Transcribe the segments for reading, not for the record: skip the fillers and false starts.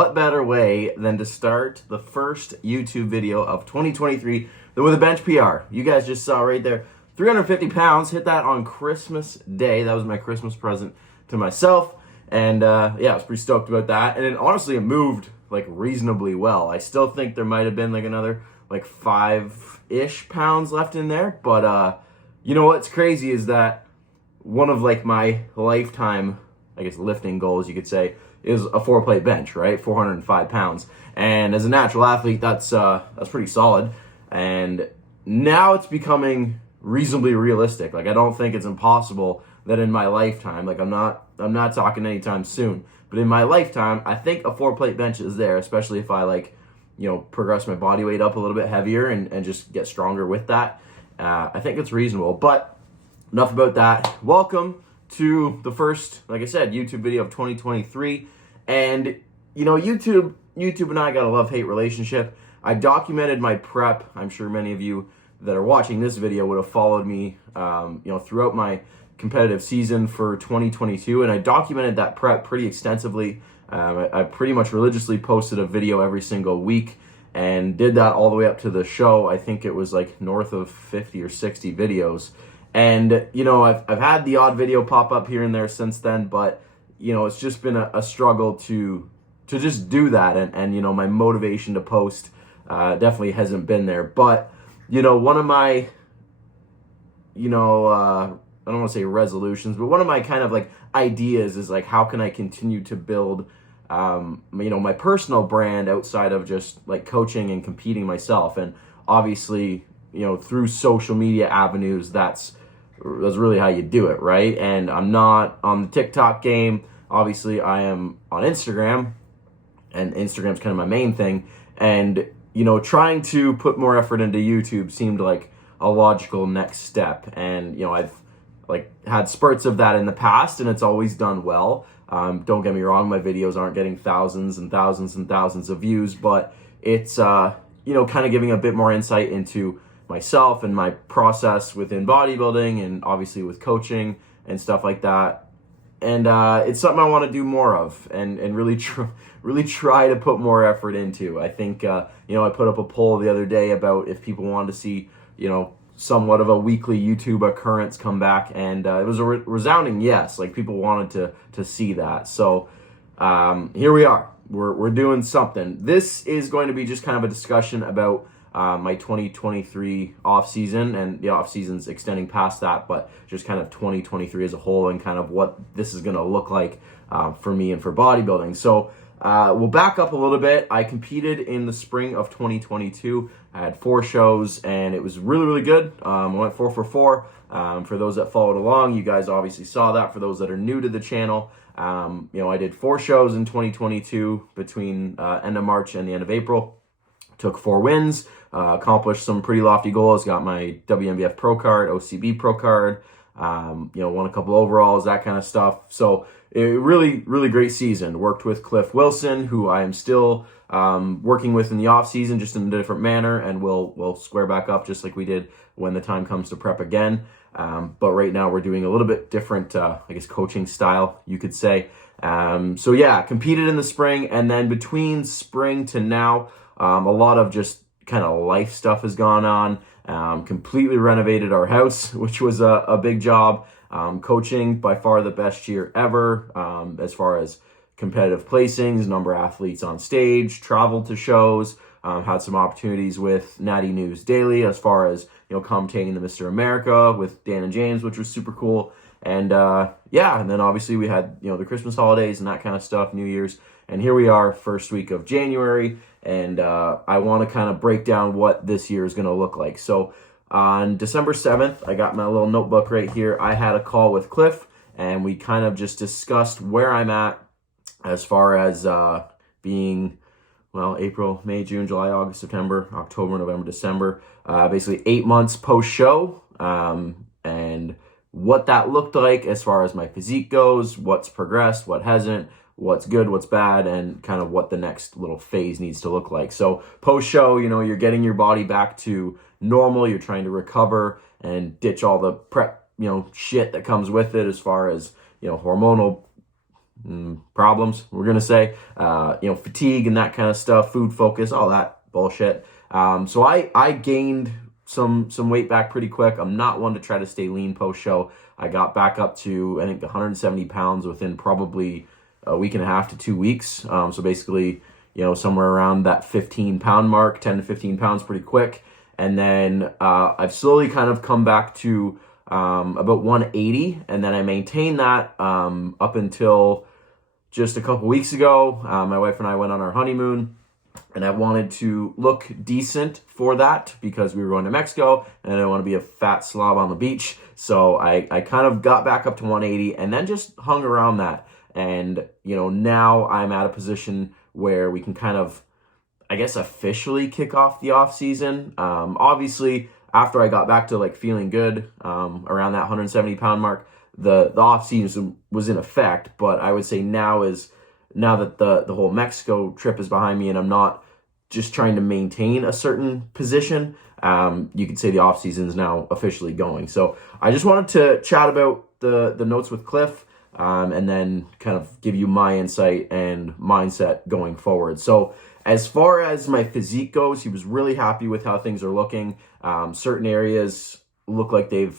what better way than to start the first YouTube video of 2023 than with a bench PR? You guys just saw right there, 350 pounds, hit that on Christmas Day. That was my Christmas present to myself. And yeah, I was pretty stoked about that. And honestly, it moved like reasonably well. I still think there might have been like another like 5-ish pounds left in there. But you know what's crazy is that one of like my lifetime, I guess, lifting goals, you could say, is a 4-plate bench, right? 405 pounds. And as a natural athlete, that's pretty solid. And now it's becoming reasonably realistic. Like, I don't think it's impossible that in my lifetime, like I'm not talking anytime soon, but in my lifetime, I think a 4-plate bench is there, especially if I like, progress my body weight up a little bit heavier and just get stronger with that. I think it's reasonable, but enough about that. Welcome to the first, like I said, YouTube video of 2023. And, YouTube and I got a love-hate relationship. I documented my prep. I'm sure many of you that are watching this video would have followed me, throughout my competitive season for 2022. And I documented that prep pretty extensively. I pretty much religiously posted a video every single week and did that all the way up to the show. I think it was like north of 50 or 60 videos. And, I've had the odd video pop up here and there since then, but, it's just been a struggle to just do that. And my motivation to post definitely hasn't been there. But, one of my, I don't want to say resolutions, but one of my kind of like ideas is like, how can I continue to build, my personal brand outside of just like coaching and competing myself? And obviously, through social media avenues, that's really how you do it, right? And I'm not on the TikTok game. Obviously, I am on Instagram, and Instagram's kind of my main thing. And, trying to put more effort into YouTube seemed like a logical next step. And, I've like had spurts of that in the past, and it's always done well. Don't get me wrong, my videos aren't getting thousands and thousands and thousands of views, but it's, kind of giving a bit more insight into myself and my process within bodybuilding and obviously with coaching and stuff like that. And it's something I want to do more of and really try to put more effort into. I think, I put up a poll the other day about if people wanted to see, somewhat of a weekly YouTube occurrence come back, and it was a resounding yes. Like, people wanted to see that. So here we are. We're doing something. This is going to be just kind of a discussion about my 2023 off season, and the off season's extending past that, but just kind of 2023 as a whole and kind of what this is going to look like for me and for bodybuilding. So we'll back up a little bit. I competed in the spring of 2022. I had 4 shows, and it was really, really good. I went 4 for 4. For those that followed along, you guys obviously saw that. For those that are new to the channel, I did 4 shows in 2022 between end of March and the end of April. Took 4 wins, accomplished some pretty lofty goals, got my WNBF Pro card, OCB Pro card, won a couple overalls, that kind of stuff. So a really, really great season. Worked with Cliff Wilson, who I am still working with in the off season, just in a different manner, and we'll square back up just like we did when the time comes to prep again. But right now we're doing a little bit different, coaching style, you could say. So yeah, competed in the spring, and then between spring to now, a lot of just kind of life stuff has gone on. Completely renovated our house, which was a big job. Coaching, by far the best year ever, as far as competitive placings, number of athletes on stage, traveled to shows, had some opportunities with Natty News Daily as far as, commentating the Mr. America with Dan and James, which was super cool. And and then obviously we had, the Christmas holidays and that kind of stuff, New Year's. And here we are, first week of January, and I want to kind of break down what this year is going to look like. So on December 7th, I got my little notebook right here. I had a call with Cliff, and we kind of just discussed where I'm at as far as being, April, May, June, July, August, September, October, November, December, basically 8 months post-show, and what that looked like as far as my physique goes, what's progressed, what hasn't, what's good, what's bad, and kind of what the next little phase needs to look like. So post-show, you're getting your body back to normal. You're trying to recover and ditch all the prep, shit that comes with it as far as, hormonal problems, we're going to say, fatigue and that kind of stuff, food focus, all that bullshit. So I gained some weight back pretty quick. I'm not one to try to stay lean post-show. I got back up to, I think, 170 pounds within probably a week and a half to 2 weeks. So basically, somewhere around that 15-pound mark, 10 to 15 pounds pretty quick. And then I've slowly kind of come back to about 180, and then I maintained that up until just a couple weeks ago. My wife and I went on our honeymoon, and I wanted to look decent for that because we were going to Mexico, and I didn't want to be a fat slob on the beach. So I kind of got back up to 180 and then just hung around that. And, now I'm at a position where we can kind of, I guess, officially kick off the off season. Obviously, after I got back to feeling good around that 170 pound mark, the off season was in effect. But I would say now that the whole Mexico trip is behind me and I'm not just trying to maintain a certain position, you could say the off season is now officially going. So I just wanted to chat about the notes with Cliff, and then kind of give you my insight and mindset going forward. So as far as my physique goes, he was really happy with how things are looking. Certain areas look like they've,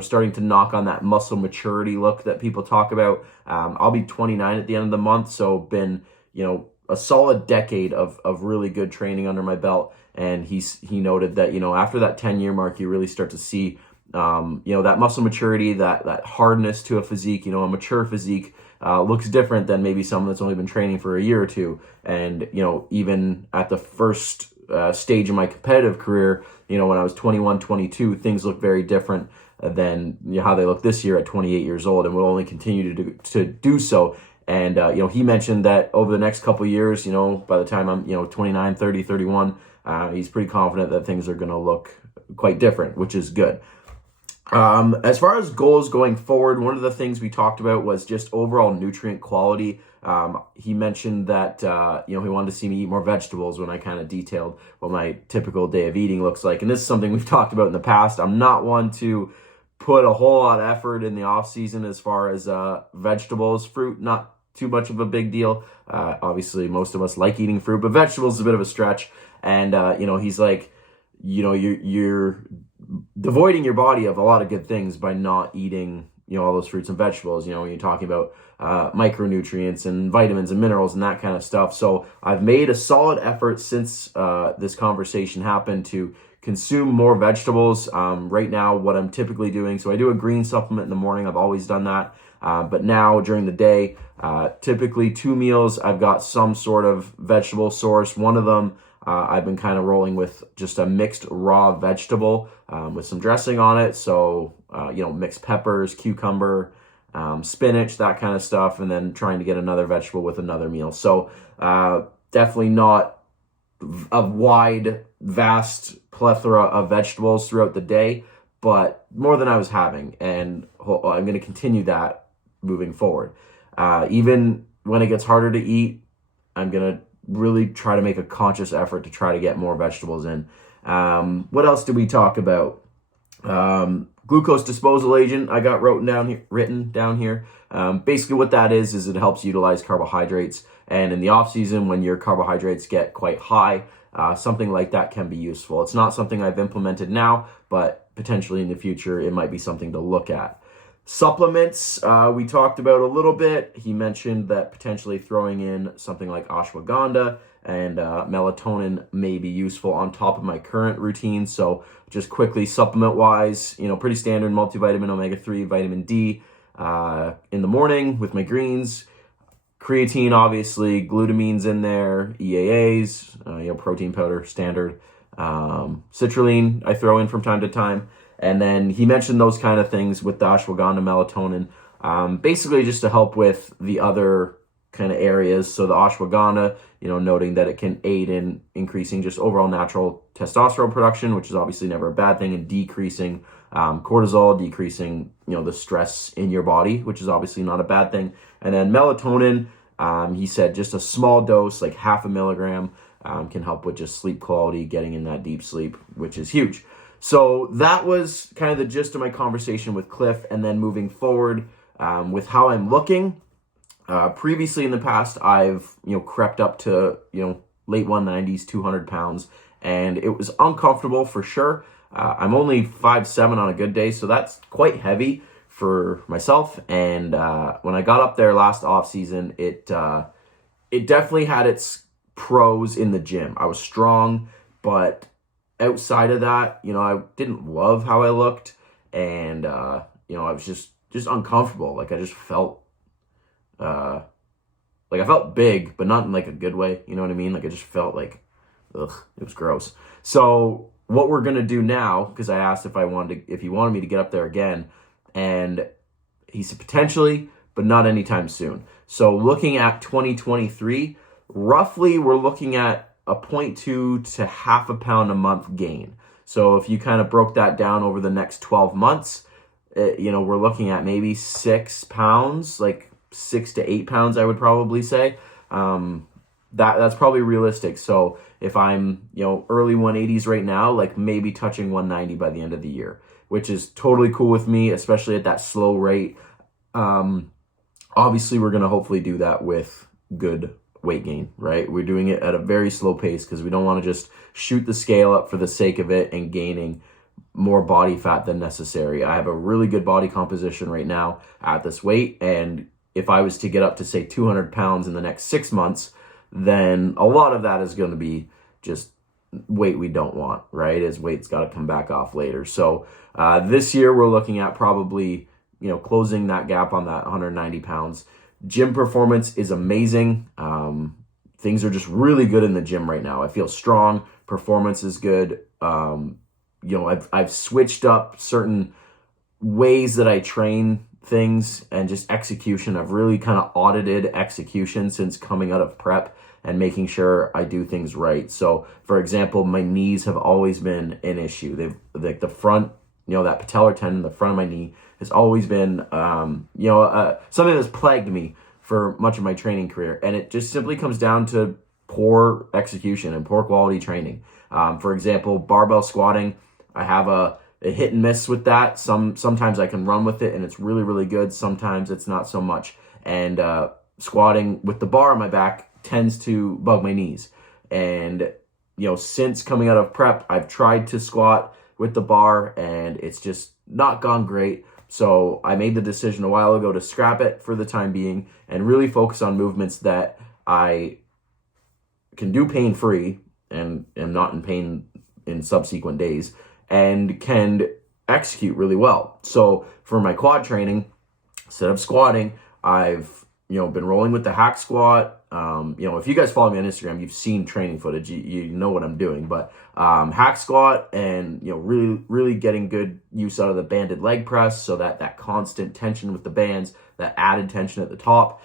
starting to knock on that muscle maturity look that people talk about. I'll be 29 at the end of the month, so been, a solid decade of really good training under my belt. And he noted that, after that 10-year mark, you really start to see, that muscle maturity, that hardness to a physique. A mature physique looks different than maybe someone that's only been training for a year or two. And, even at the first stage of my competitive career, when I was 21, 22, things look very different than how they look this year at 28 years old, and will only continue to do so. And, he mentioned that over the next couple of years, by the time I'm, 29, 30, 31, he's pretty confident that things are going to look quite different, which is good. As far as goals going forward, one of the things we talked about was just overall nutrient quality. He mentioned that, he wanted to see me eat more vegetables when I kind of detailed what my typical day of eating looks like. And this is something we've talked about in the past. I'm not one to put a whole lot of effort in the off season as far as vegetables. Fruit, not too much of a big deal. Obviously, most of us like eating fruit, but vegetables is a bit of a stretch. And, he's like, you're devoiding your body of a lot of good things by not eating, all those fruits and vegetables, when you're talking about micronutrients and vitamins and minerals and that kind of stuff. So I've made a solid effort since this conversation happened to consume more vegetables. Right now, what I'm typically doing, so I do a green supplement in the morning. I've always done that. But now during the day, typically 2 meals, I've got some sort of vegetable source. One of them, I've been kind of rolling with just a mixed raw vegetable with some dressing on it. So, mixed peppers, cucumber, spinach, that kind of stuff. And then trying to get another vegetable with another meal. So definitely not a wide, vast plethora of vegetables throughout the day, but more than I was having. And I'm going to continue that moving forward. Even when it gets harder to eat, I'm going to really try to make a conscious effort to try to get more vegetables in. What else did we talk about? Glucose disposal agent I got written down here. Basically what that is it helps utilize carbohydrates. And in the off season, when your carbohydrates get quite high, something like that can be useful. It's not something I've implemented now, but potentially in the future, it might be something to look at. Supplements, we talked about a little bit. He mentioned that potentially throwing in something like ashwagandha and melatonin may be useful on top of my current routine. So just quickly, supplement-wise, pretty standard multivitamin, omega-3, vitamin D in the morning with my greens. Creatine, obviously, glutamine's in there, EAAs, protein powder, standard. Citrulline I throw in from time to time. And then he mentioned those kind of things with the ashwagandha, melatonin, basically just to help with the other kind of areas. So the ashwagandha, noting that it can aid in increasing just overall natural testosterone production, which is obviously never a bad thing, and decreasing cortisol, decreasing, the stress in your body, which is obviously not a bad thing. And then melatonin, he said just a small dose, like 0.5 milligram, can help with just sleep quality, getting in that deep sleep, which is huge. So that was kind of the gist of my conversation with Cliff. And then moving forward with how I'm looking, Previously in the past, I've, crept up to, late 190s, 200 pounds, and it was uncomfortable for sure. I'm only 5'7" on a good day, so that's quite heavy for myself. And when I got up there last off season, it definitely had its pros in the gym. I was strong, but outside of that, I didn't love how I looked, and I was just uncomfortable. Like I just felt like I felt big, but not in like a good way. You know what I mean? Like I just felt like, ugh, it was gross. So what we're gonna do now, because I asked if he wanted me to get up there again, and he said potentially, but not anytime soon. So looking at 2023, roughly we're looking at a 0.2 to half a pound a month gain. So if you kind of broke that down over the next 12 months, we're looking at maybe 6 pounds, like 6 to 8 pounds, I would probably say. That's probably realistic. So if I'm, early 180s right now, like maybe touching 190 by the end of the year, which is totally cool with me, especially at that slow rate. Obviously, we're going to hopefully do that with good weight gain, right? We're doing it at a very slow pace because we don't want to just shoot the scale up for the sake of it and gaining more body fat than necessary. I have a really good body composition right now at this weight, and if I was to get up to say 200 pounds in the next 6 months, then a lot of that is going to be just weight we don't want, right? As weight's got to come back off later. So this year we're looking at probably, closing that gap on that 190 pounds. Gym performance is amazing. Things are just really good in the gym right now. I feel strong. Performance is good. I've switched up certain ways that I train things and just execution. I've really kind of audited execution since coming out of prep and making sure I do things right. So, for example, my knees have always been an issue. They've like the front, that patellar tendon, the front of my knee has always been, something that's plagued me for much of my training career. And it just simply comes down to poor execution and poor quality training. For example, barbell squatting, I have a hit and miss with that. Sometimes I can run with it and it's really, really good. Sometimes it's not so much. And squatting with the bar on my back tends to bug my knees. And, since coming out of prep, I've tried to squat with the bar and it's just not gone great. So I made the decision a while ago to scrap it for the time being and really focus on movements that I can do pain-free and am not in pain in subsequent days and can execute really well. So for my quad training, instead of squatting, I've, been rolling with the hack squat. If you guys follow me on Instagram, you've seen training footage, you know what I'm doing, but hack squat and, really, really getting good use out of the banded leg press. So that constant tension with the bands, that added tension at the top.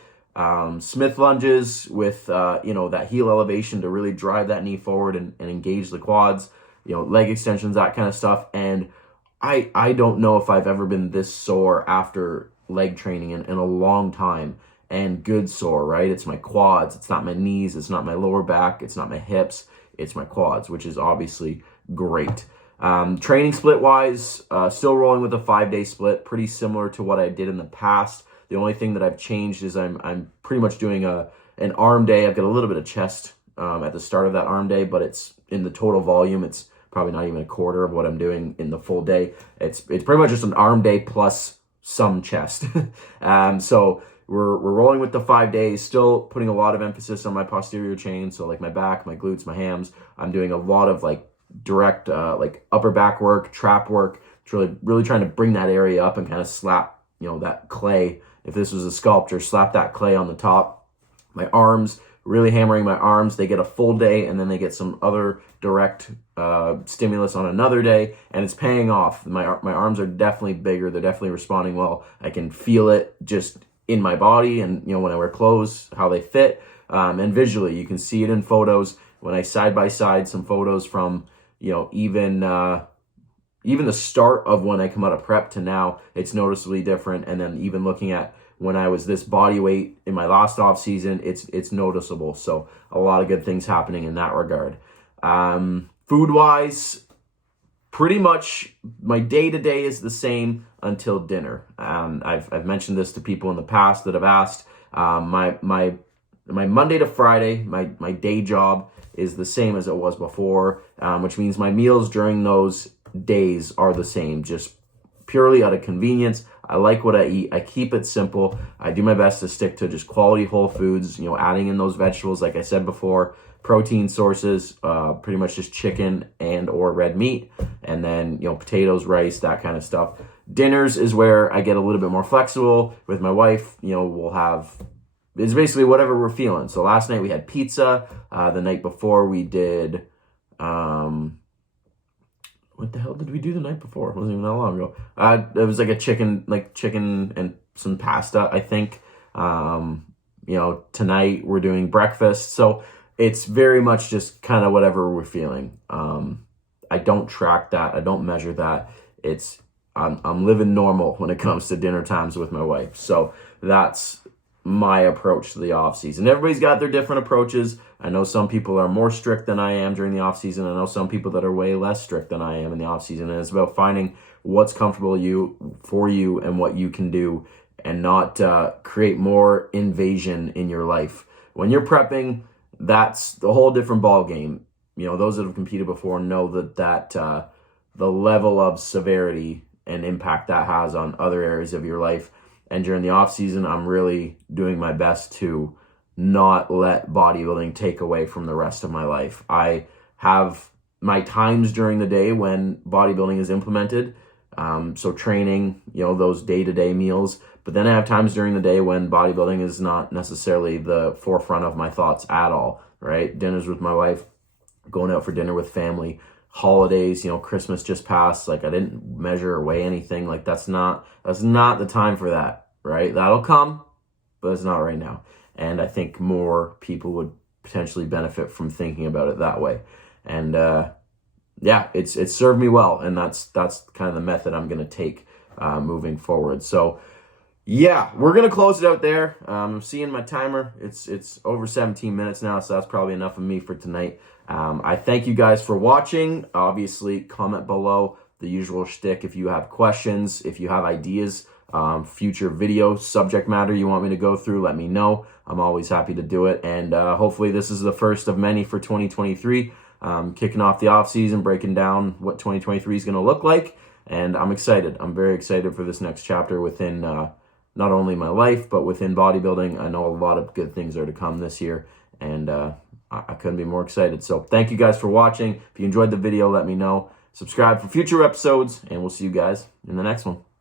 Smith lunges with, that heel elevation to really drive that knee forward and engage the quads, leg extensions, that kind of stuff. And I don't know if I've ever been this sore after leg training in a long time, and good sore, right? It's my quads. It's not my knees. It's not my lower back. It's not my hips. It's my quads, which is obviously great. Training split wise, still rolling with a 5-day split, pretty similar to what I did in the past. The only thing that I've changed is I'm pretty much doing an arm day. I've got a little bit of chest at the start of that arm day, but it's in the total volume. It's probably not even a quarter of what I'm doing in the full day. It's pretty much just an arm day plus some chest. So we're rolling with the 5 days, still putting a lot of emphasis on my posterior chain. So like my back, my glutes, my hams. I'm doing a lot of like direct like upper back work, trap work. It's really trying to bring that area up and kind of slap, that clay. If this was a sculpture, slap that clay on the top. My arms, really hammering my arms. They get a full day and then they get some other direct stimulus on another day, and it's paying off. My arms are definitely bigger. They're definitely responding well. I can feel it just in my body and, when I wear clothes, how they fit. And visually, you can see it in photos. When I side by side some photos from, even the start of when I come out of prep to now, it's noticeably different. And then even looking at when I was this body weight in my last off season, it's noticeable. So a lot of good things happening in that regard. Food wise, pretty much my day-to-day is the same until dinner. I've mentioned this to people in the past that have asked. My Monday to Friday, my day job is the same as it was before, which means my meals during those days are the same, just purely out of convenience. I like what I eat. I keep it simple. I do my best to stick to just quality whole foods, adding in those vegetables, like I said before, protein sources, pretty much just chicken and or red meat, and then, potatoes, rice, that kind of stuff. Dinners is where I get a little bit more flexible with my wife. It's basically whatever we're feeling. So last night we had pizza. The night before we did, what the hell did we do the night before? It wasn't even that long ago. It was like chicken and some pasta, I think. Tonight we're doing breakfast. So it's very much just kind of whatever we're feeling. I don't track that. I don't measure that. I'm living normal when it comes to dinner times with my wife. So that's my approach to the off season. Everybody's got their different approaches. I know some people are more strict than I am during the off season. I know some people that are way less strict than I am in the off season. And it's about finding what's comfortable for you and what you can do, and not create more invasion in your life. When you're prepping, that's the whole different ball game. Those that have competed before know that the level of severity and impact that has on other areas of your life. And during the off season, I'm really doing my best to not let bodybuilding take away from the rest of my life. I have my times during the day when bodybuilding is implemented. So training, those day-to-day meals. But then I have times during the day when bodybuilding is not necessarily the forefront of my thoughts at all, right? Dinners with my wife, going out for dinner with family, holidays, Christmas just passed. Like, I didn't measure or weigh anything. Like, that's not the time for that, right? That'll come, but it's not right now. And I think more people would potentially benefit from thinking about it that way. And it's served me well, and that's kind of the method I'm going to take moving forward. So yeah, we're going to close it out there. I'm seeing my timer. It's over 17 minutes now, so that's probably enough of me for tonight. I thank you guys for watching. Obviously, comment below, the usual shtick. If you have questions, if you have ideas, future video subject matter you want me to go through, let me know. I'm always happy to do it. And hopefully this is the first of many for 2023. Kicking off the off season, breaking down what 2023 is going to look like. And I'm excited. I'm very excited for this next chapter within not only my life, but within bodybuilding. I know a lot of good things are to come this year, and I couldn't be more excited. So thank you guys for watching. If you enjoyed the video, let me know. Subscribe for future episodes, and we'll see you guys in the next one.